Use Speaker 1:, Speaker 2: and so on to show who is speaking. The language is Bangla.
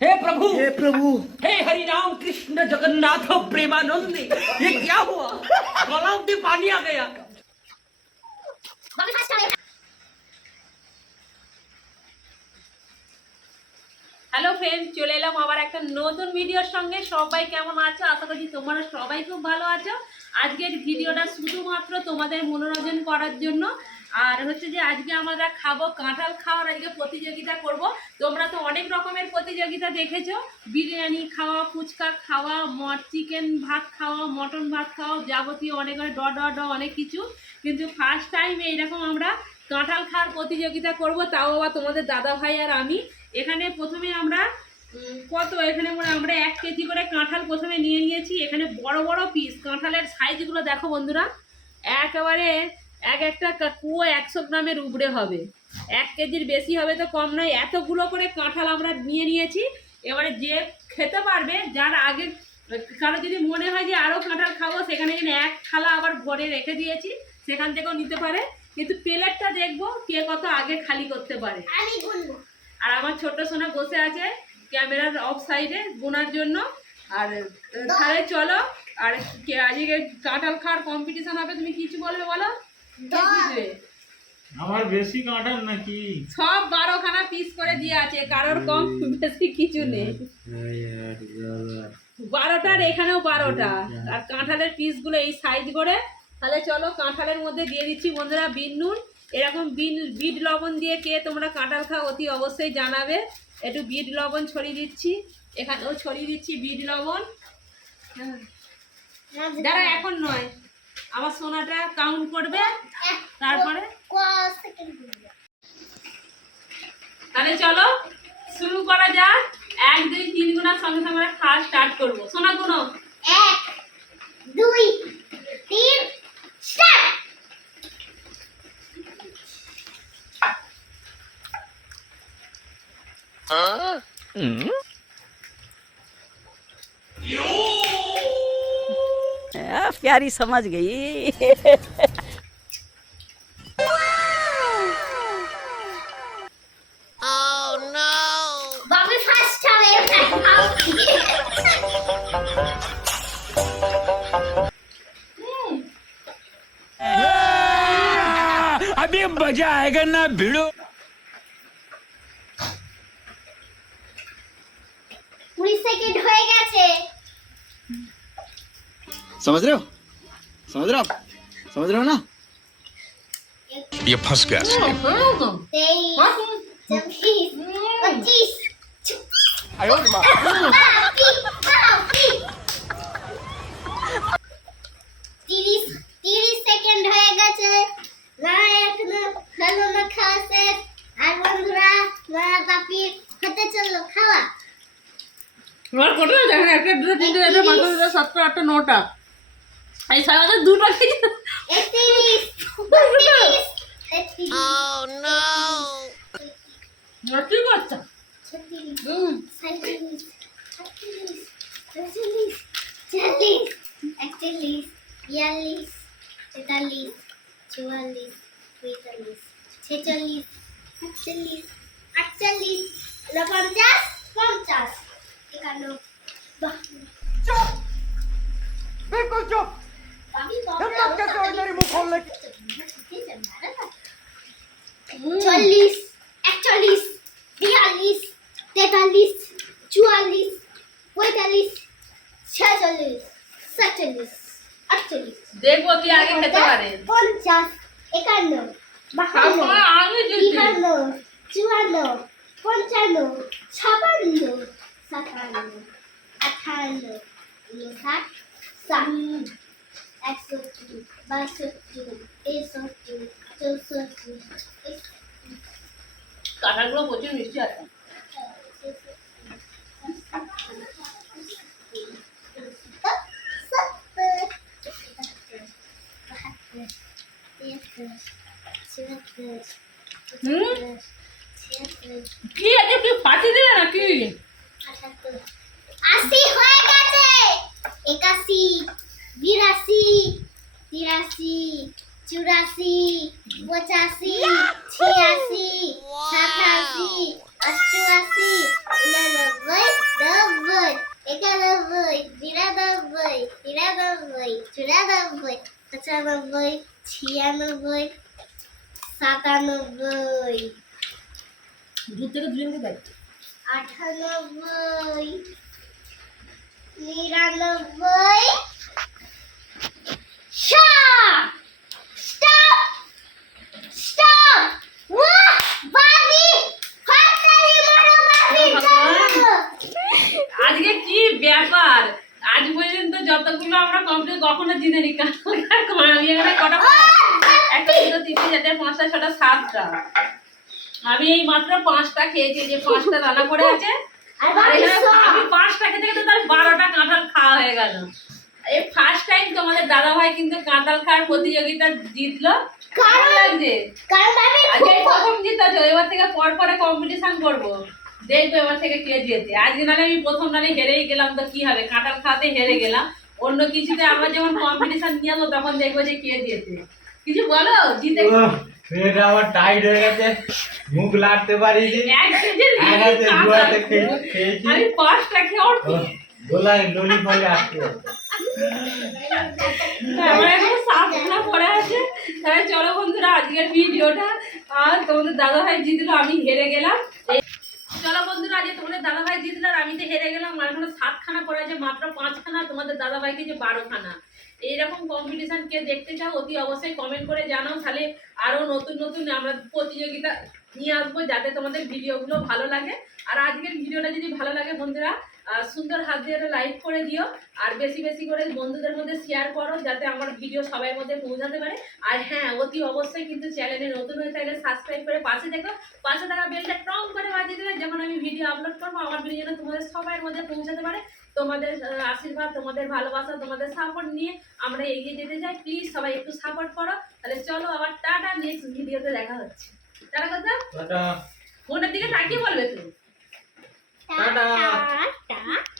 Speaker 1: हे प्रभु
Speaker 2: हे प्रभु
Speaker 1: हे हरि राम कृष्ण जगन्नाथ प्रेमानंद ये क्या हुआ गलाव में पानी आ गया
Speaker 3: হ্যালো ফ্রেন্ড চলে এলাম আবার একটা নতুন ভিডিওর সঙ্গে সবাই কেমন আছো আশা করছি তোমরা সবাই খুব ভালো আছো আজকের ভিডিওটা শুধুমাত্র তোমাদের মনোরঞ্জন করার জন্য আর হচ্ছে যে আজকে আমরা খাব কাঁঠাল খাওয়ার আজকে প্রতিযোগিতা করব। তোমরা তো অনেক রকমের প্রতিযোগিতা দেখেছ। বিরিয়ানি খাওয়া, ফুচকা খাওয়া, মট, চিকেন ভাত খাওয়া, মটন ভাত খাওয়া যাবতীয় অনেক অনেক ড ড ড অনেক কিছু। কিন্তু ফার্স্ট টাইম এইরকম আমরা কাঁঠাল খাওয়ার প্রতিযোগিতা করব, তাও আবার তোমাদের দাদা ভাই আর আমি। এখানে প্রথমে আমরা কত? এখানে মনে আমরা এক কেজি করে কাঁঠাল প্রথমে নিয়ে নিয়েছি। এখানে বড় বড় পিস কাঁঠালের সাইজগুলো দেখো বন্ধুরা। একেবারে এক একটা কুয়ো একশো গ্রামের উপরে হবে। এক কেজির বেশি হবে তো কম নয়। এতগুলো করে কাঁঠাল আমরা নিয়ে নিয়েছি। এবারে যে খেতে পারবে যার আগে কারও যদি মনে হয় যে আরও কাঁঠাল খাব সেখানে যেন এক থালা আবার ভরে রেখে দিয়েছি সেখান থেকেও নিতে পারে। কিন্তু প্লেটটা দেখব কে কত আগে খালি করতে পারে।
Speaker 4: আমি
Speaker 3: আর আমার ছোট সোনা বসে আছে ক্যামেরার অফ সাইডে গোনার জন্য। আর তাহলে চলো আর কে আজকে কাঁঠাল খাওয়ার কম্পিটিশন হবে তুমি কিছু বলবে বলো?
Speaker 2: আমার বেশি কাঁঠাল নাকি?
Speaker 3: সব বারোখানা পিস করে দিয়ে আছে কারোর কম বেশি কিছু নেই। বারোটার এখানেও বারোটা। আর কাঁঠালের পিসগুলো এই সাইজ করে তাহলে চলো কাঁঠালের মধ্যে দিয়ে দিচ্ছি। বন্ধুরা বিন নুন এরকম বিন বিট লবণ দিয়ে কে তোমরা কাঁঠাল খাও অতি অবশ্যই জানাবে। একটু বিট লবণ ছড়িয়ে দিচ্ছি। এখানেও ছড়িয়ে দিচ্ছি বিট লবণ। হ্যাঁ। দাঁড়া এখন নয়। আমার সোনাটা কাউন্ট করবে তারপরে? তাহলে চলো শুরু করা যাক। এক দুই তিন গুণার সঙ্গে সঙ্গে আমরা খাওয়া স্টার্ট করব। সোনা গুনো।
Speaker 4: এক দুই তিন স্টার্ট
Speaker 5: आ, प्यारी समझ गई।
Speaker 4: oh,
Speaker 1: अभी मज़ा आएगा ना भिड़ो।
Speaker 6: समझ रहे हो समझ रहे हो आप समझ रहे हो ना
Speaker 7: ये फंस गया
Speaker 4: তেইশ চব্বিশ পঁচিশ তিরিশ তিরিশ সেকেন্ড হয়ে গেছে না এখনো হলো না খাওয়া শেষ আর বন্ধুরা মা বাপির খেতে চললো খাওয়া
Speaker 3: আমার কটা দেখেন একটা দুটো তিনটে চারটে পাঁচটা ছটা সাতটা আটটা নটা এই সারাটা দুটো খেয়েছি
Speaker 4: একত্রিশ বত্রিশ তেত্রিশ
Speaker 3: কি করছো
Speaker 4: ছত্রিশ
Speaker 3: হুম
Speaker 4: সাঁইত্রিশ আটত্রিশ উনচল্লিশ চল্লিশ একচল্লিশ বিয়াল্লিশ তেতাল্লিশ চুয়াল্লিশ পঁয়তাল্লিশ ছেচল্লিশ সাতচল্লিশ আটচল্লিশ উনপঞ্চাশ পঞ্চাশ একান্ন বাহান্ন
Speaker 2: बिल्कुल चुप
Speaker 4: চল্লিশ একচল্লিশ বিয়াল্লিশ তেতাল্লিশ চুয়াল্লিশ পঁয়তাল্লিশ ছেচল্লিশ সাতচল্লিশ আটচল্লিশ।
Speaker 3: দেখব কি আগে খেতে পারে।
Speaker 4: পঞ্চাশ একান্ন বাহান্ন তিহান্ন চুয়ান্ন পঞ্চান্ন ছাপান্ন সাতান্ন আঠান্ন উনষাট ষাট একষট্টি বাষট্টি তেষট্টি চৌষট্টি
Speaker 3: কাঁঠালগুলো প্রচুর মিষ্টি আছে? কি আছে? কি ফাটি দিলে
Speaker 4: আশি একাশি। বিরাশি তিরাশি চুরাশি পঁচাশি ছিয়াশি সাতাশি অষ্টআশি উনানব্বই নব্বই একানব্বই বিরানব্বই তিরানব্বই চুরানব্বই পঁচানব্বই ছিয়ানব্বই সাতানব্বই।
Speaker 3: ভিতরে ধরে নিতে
Speaker 4: নিরানব্বই
Speaker 3: আজকে কি ব্যাপার? আজ পর্যন্ত যতগুলো আমরা কমপ্লিট কখনো জিতে নি আমি এখানে কটা একটা দুটো তিনটে চারটে পাঁচটা ছটা সাতটা। আমি এই মাত্র পাঁচটা খেয়েছি যে পাঁচটা দানা পড়ে আছে। আমি পাঁচটা খেতে খেতে তার বারোটা কাঁঠাল খাওয়া হয়ে গেল। এই ফার্স্ট টাইম তোমাদের দাদা ভাই কিন্তু কাঁঠাল খাওয়ার প্রতিযোগিতা জিতলো। প্রথম জিতেছো এবার থেকে পর পরে কম্পিটিশন করব। দেখব এবার থেকে কে জেতে আজকে নালে আমি প্রথম নালে হেরেই গেলাম তো কি হবে? কাঁঠাল খাওয়াতে হেরে গেলাম। অন্য কিছুতে আমরা যখন কম্পিটিশন নিয়ে আসব তখন দেখব যে কে জেতে কিছু বলো? জিতে
Speaker 2: পেট আমার টাইট হয়ে গেছে। মুখ। খেয়ে- খেয়েছি।
Speaker 3: আমি পাঁচটা খেয়ে উঠবো
Speaker 2: গোলায় ললি ফলে আসতে
Speaker 3: আমার তাহলে চলো বন্ধুরা, আজকের ভিডিওটা। আর তোমাদের দাদা ভাই জিতলো, আমি হেরে গেলাম। চলো বন্ধুরা, আজকে তোমাদের দাদা ভাই জিতলো আর আমি তো হেরে গেলাম। আর এখন সাতখানা পড়ে আছে, মাত্র পাঁচখানা তোমাদের দাদা ভাইকে যে বারোখানা। এইরকম কম্পিটিশন কে দেখতে চাও, অতি অবশ্যই কমেন্ট করে জানাও। তাহলে আরও নতুন নতুন আমরা প্রতিযোগিতা নিয়ে আসব, যাতে তোমাদের ভিডিওগুলো ভালো লাগে। আর আজকের ভিডিওটা যদি ভালো লাগে বন্ধুরা সুন্দর হাত দিয়ে লাইক করে দিও। আর বেশি বেশি করে বন্ধুদের মধ্যে শেয়ার করো যাতে আমার ভিডিও সবার মধ্যে পৌঁছাতে পারে। আর হ্যাঁ অতি অবশ্যই কিন্তু চ্যানেলে নতুন হয়ে থাকলে সাবস্ক্রাইব করে পাশে দেখো। পাশে থাকা বেলটা টং করে বাজিয়ে দেবে যখন আমি ভিডিও আপলোড করব আমার ভিডিও যেন তোমাদের সবার মধ্যে পৌঁছাতে পারে। তোমাদের আশীর্বাদ তোমাদের ভালোবাসা তোমাদের সাপোর্ট নিয়ে আমরা এগিয়ে যেতে চাই। প্লিজ সবাই একটু সাপোর্ট করো। তাহলে চলো আবার টাটা নেক্সট ভিডিওতে দেখা হচ্ছে। টাটা কথা? ফোনের দিকে তাকিয়ে বলবে তুমি।
Speaker 2: 哒哒。哒哒。